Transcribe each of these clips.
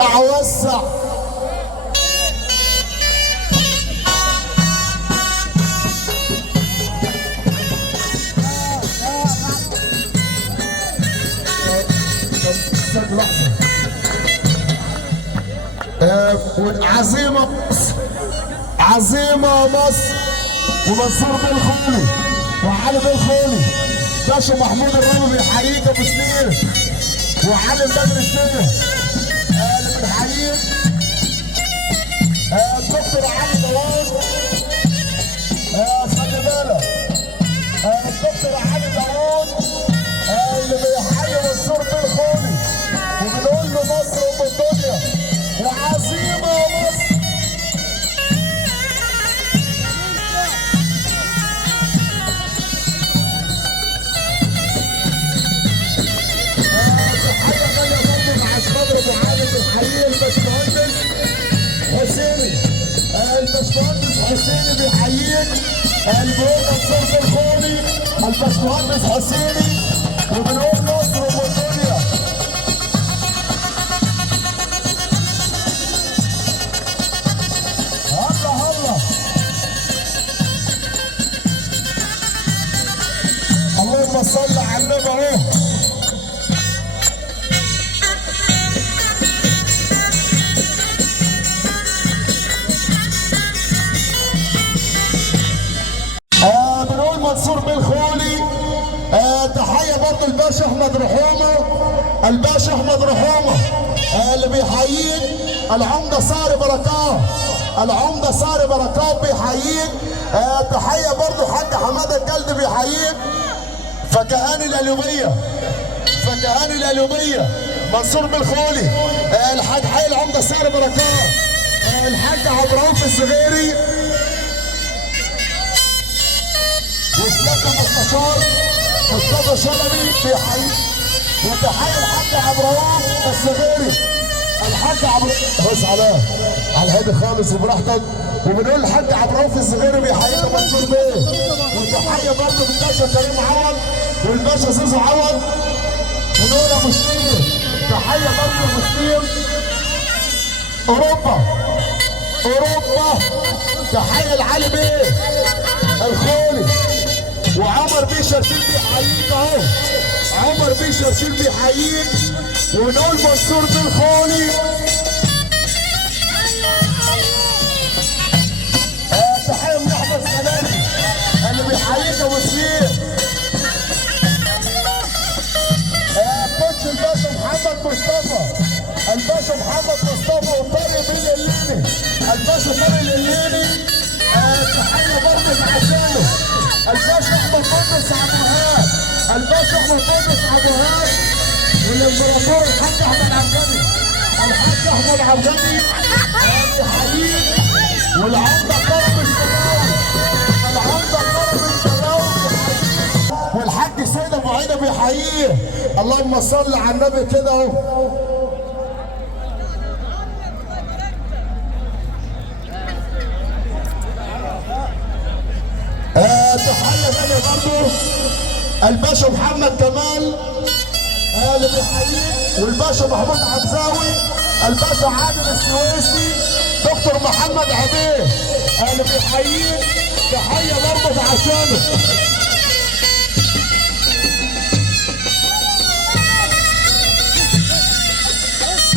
اوسع عزيمة مصر، عزيمة مصر، ومنصور بالخولي وعلي بالخولي، باشا محمود الرامي بيحييك ابو سنين، وعلي بدر السنة اللي بنحييك، الدكتور علي داوود، خلي بالك الدكتور علي داوود اللي بيحيي منصور بالخولي، وبنقول له مصر ام الدنيا وعزيمة مصر. تحية غالية برضه مع الصدر ابو عادل بنحييه الباشمهندس حسيني، الباشمهندس حسيني بيحييك، البروف منصور بالخولي، الباشمهندس حسيني، وبنقول مصر ام الدنيا. اللهم صل على النبي اهو. بنقول منصور بالخولي، تحيه برضه الباشا احمد رحومه، الباشا احمد رحومه اللي بيحييك، العمده صاري بركات، العمده صاري بركات بيحييك، تحيه برضه حاج حماده الجلد بيحييك، فكهاني الاليوميه، فكهاني الاليوميه منصور بالخولي، الحاج حي العمده صاري بركات، الحاج عبد الرؤوف الصغيري، وسيادة المستشار مصطفى شلبي بيحييك، وتحية الحاج عبد الرؤوف الصغيري، الحاج عبد بص على الهادي خالص وبراحتك، وبنقول الحاج عبد الرؤوف الصغيري بيحييك منصور بيه، وتحية برضه للباشا كريم عوض والباشا زيزو عوض، بنقول ابو سليم، تحية برضه لمسلم اوروبا، اوروبا، تحية لعلي بيه الخولي، وعمر بيه شرشيل بيحييك اهو، عمر بيه شرشيل بيحييك، ونقول منصور بالخولي، تحية من احمد سلامي اللي بيحييك ابو سليم، كوتش الباشا محمد مصطفى، الباشا محمد مصطفى وطارق بيه الليلي، الباشا طارق الليلي، تحية برضه عشانه، الباشا احمد قدس عبد الوهاب، الباشا احمد قدس عبد الوهاب، والامبراطور الحاج احمد عبدالي، الحاج احمد عبدالي بيحييك، والعمده كرم الشراوي، العمده كرم الشراوي بيحييك، والحاج سيد ابو عيده بيحييه، اللهم صل على النبي كده اهو. تحية ثانية برضه الباشا محمد كمال اللي بيحييك، والباشا محمود عبزاوي، الباشا عادل السويسي، دكتور محمد عبيه اللي بيحييك، تحية برضه عشانه.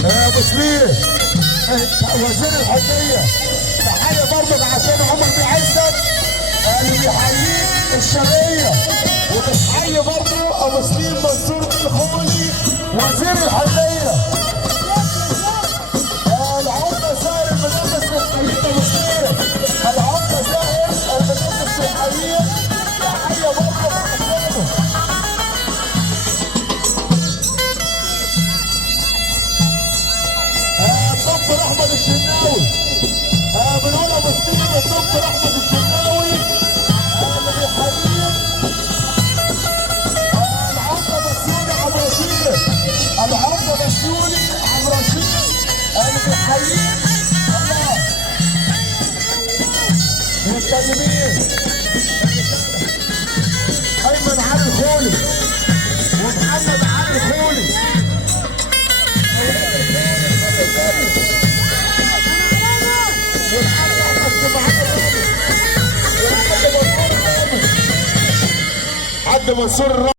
ابو سليم وزير الحرية، تحية برضه عشان عمر بن عزت اللي بيحييك الشرقية، وبتحيي برضه ابو سليم منصور بالخولي وزير الحرية، العمدة زاهر المنافس بيحييك ابو سليم، العمدة زاهر المنافس بيحييك، تحية برضه عشانه. الدكتور احمد الشناوي، بنقول ابو سليم الدكتور احمد الشناوي اللي بيحييك، العمده بسيوني عبد الرشيد، العمده بسيوني عبد الرشيد اللي بيحييك، الله والطيبين ايمن علي الخولي ومحمد علي الخولي معانا الرابط. حد منصور الرابط.